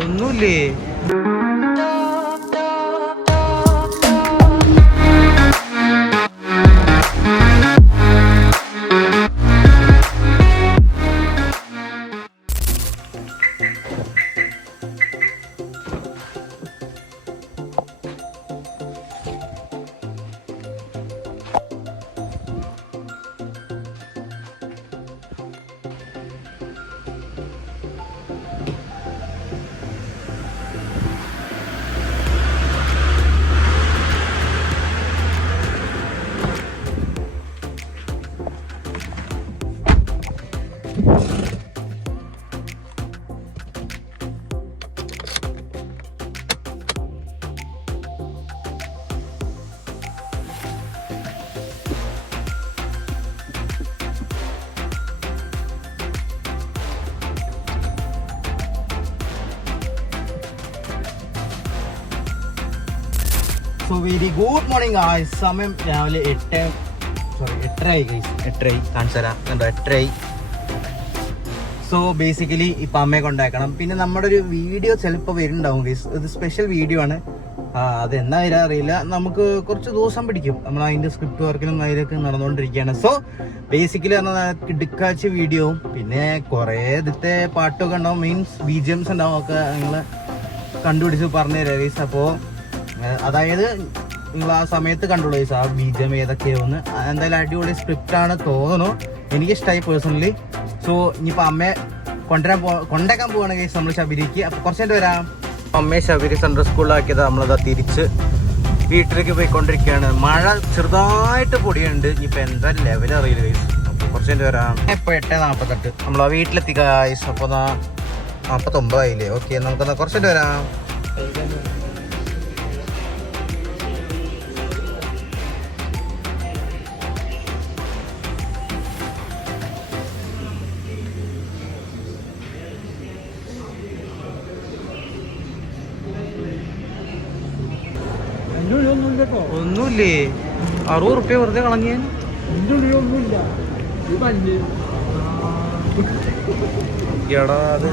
ഒന്നുമില്ലേ? So very good morning guys. സമയം രാവിലെ 8:30 ഗൈസ്. 8:30 കാണിച്ചു തരാം. കണ്ടോ 8:30. സോ ബേസിക്കലി ഇപ്പം അമ്മയെ കൊണ്ടാക്കണം. പിന്നെ നമ്മുടെ ഒരു വീഡിയോ ചിലപ്പോൾ വരുന്നുണ്ടാവും ഗൈസ്. ഇത് സ്പെഷ്യൽ വീഡിയോ ആണ്. അതെന്നാ വരാ അറിയില്ല. നമുക്ക് കുറച്ച് ദിവസം പിടിക്കും. നമ്മൾ അതിൻ്റെ സ്ക്രിപ്റ്റ് വർക്കിലും അതിലൊക്കെ നടന്നുകൊണ്ടിരിക്കുകയാണ്. സോ ബേസിക്കലി കിടക്കാച്ച വീഡിയോവും പിന്നെ കുറേ ഇതിത്തെ പാട്ടൊക്കെ ഉണ്ടാവും. മീൻസ് BGMs ഉണ്ടാവും. ഒക്കെ നിങ്ങൾ കണ്ടുപിടിച്ച് പറഞ്ഞു തരാം ഗൈസ്. അപ്പോൾ അതായത് നിങ്ങൾ ആ സമയത്ത് കണ്ടോളൂ ഗൈസ് ആ BGM ഏതൊക്കെയാവുമെന്ന്. എന്തായാലും അടിപൊളി സ്ക്രിപ്റ്റാണ് തോന്നുന്നു. എനിക്കിഷ്ടമായി പേഴ്സണലി. സോ ഇനിയിപ്പോൾ അമ്മയെ കൊണ്ടാക്കാൻ പോവാണ് ഗൈസ് നമ്മൾ ശബരിക്ക്. അപ്പോൾ കുറച്ചായിട്ട് വരാം. അമ്മയെ ശബരി സെൻട്രൽ സ്കൂളിലാക്കിയത് നമ്മളതാ തിരിച്ച് വീട്ടിലേക്ക് പോയിക്കൊണ്ടിരിക്കുകയാണ്. മഴ ചെറുതായിട്ട് പൊടിയുണ്ട്. ഇനിയിപ്പോൾ എന്താ ലെവൽ അറിയില്ല ഗൈസ്. അപ്പോൾ കുറച്ചായിട്ട് വരാം. ഇപ്പോൾ 8:48 നമ്മൾ ആ വീട്ടിലെത്തി ഗൈസ്. അപ്പോൾ 49 ആയില്ലേ? ഓക്കെ, നമുക്കെന്നാൽ കുറച്ചായിട്ട് വരാം. ഒന്നുമില്ലേ? 60 റുപ്യ വെറുതെ കളഞ്ഞാൻ. എടാ അത്